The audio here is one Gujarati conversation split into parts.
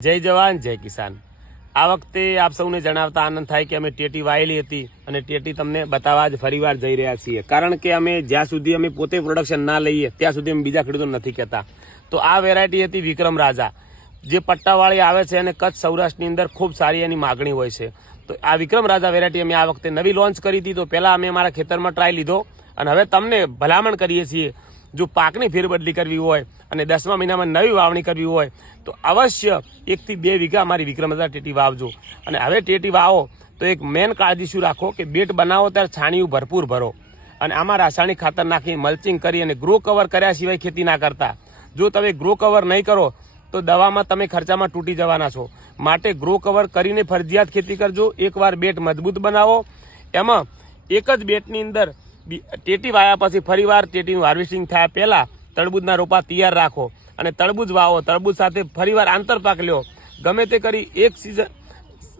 જય જવાન જય કિસાન। આ વખતે આપ સૌને જણાવતા આનંદ થાય કે અમે ટેટી વાયેલી હતી અને ટેટી તમને બતાવવા જ ફરીવાર જઈ રહ્યા છીએ, કારણ કે અમે જ્યાં સુધી અમે પોતે પ્રોડક્શન ના લઈએ ત્યાં સુધી અમે બીજા ખેડૂતોને નથી કહેતા। તો આ વેરાયટી હતી વિક્રમ રાજા, જે પટ્ટાવાળી આવે છે અને કચ્છ સૌરાષ્ટ્રની અંદર ખૂબ સારી એની માગણી હોય છે। તો આ વિક્રમ રાજા વેરાયટી અમે આ વખતે નવી લોન્ચ કરી હતી। તો પહેલાં અમે અમારા ખેતરમાં ટ્રાય લીધો અને હવે તમને ભલામણ કરીએ છીએ, જો પાકની ફેરબદલી કરવી હોય અને 10મા મહિનામાં નવી વાવણી કરવી હોય તો અવશ્ય 1 થી 2 વીઘા અમારી વિક્રમ રાજા ટેટી વાવજો। અને હવે ટેટી વાવો તો એક મેન કાળજી શું રાખો કે બેટ બનાવો ત્યારે છાણિયું ભરપૂર ભરો અને આમાં રાસાયણિક ખાતર નાખી મલ્ચિંગ કરી અને ગ્રો કવર કર્યા સિવાય ખેતી ના કરતા। જો તમે ગ્રો કવર નહીં કરો તો દવામાં તમે ખર્ચામાં તૂટી જવાના છો, માટે ગ્રો કવર કરીને ફરજિયાત ખેતી કરજો। એકવાર બેટ મજબૂત બનાવો, એમાં એક જ બેટની અંદર ટેટી વાયા પછી ફરીવાર ટેટીનું હાર્વેસ્ટિંગ થયા પહેલા તરબૂજના રોપા તૈયાર રાખો અને તરબૂજ વાવો। તરબૂજ સાથે ફરીવાર આંતરપાક લ્યો, ગમે તે કરી એક સિઝન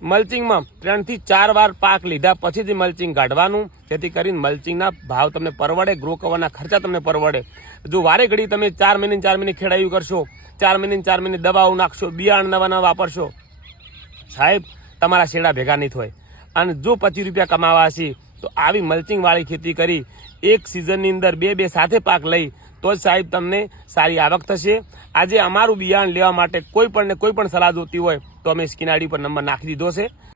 મલ્ચિંગમાં 3 થી 4 વાર પાક લીધા પછી જ મલ્ચિંગ કાઢવાનું, જેથી કરીને મલ્ચિંગના ભાવ તમને પરવડે, ગ્રો કવરના ખર્ચા તમને પરવડે। જો વારે ઘડી તમે 4 મહિને ખેડાયું કરશો, 4 મહિને દવાઓ નાખશો, બિયારણ નવા નવા વાપરશો, સાહેબ તમારા શેડા ભેગા નહીં થાય। અને જો 25 રૂપિયા કમાવા હશે તો આવી મલ્ચિંગ વાળી ખેતી કરી એક સિઝનની અંદર બે સાથે પાક લઈ તો જ સાહેબ તમને સારી આવક થશે। આજે અમારું બિયારણ લેવા માટે કોઈ પણ સલાહ જોતી હોય તો અમે સ્ક્રીન આઈડી પર નંબર નાખી દીધો છે।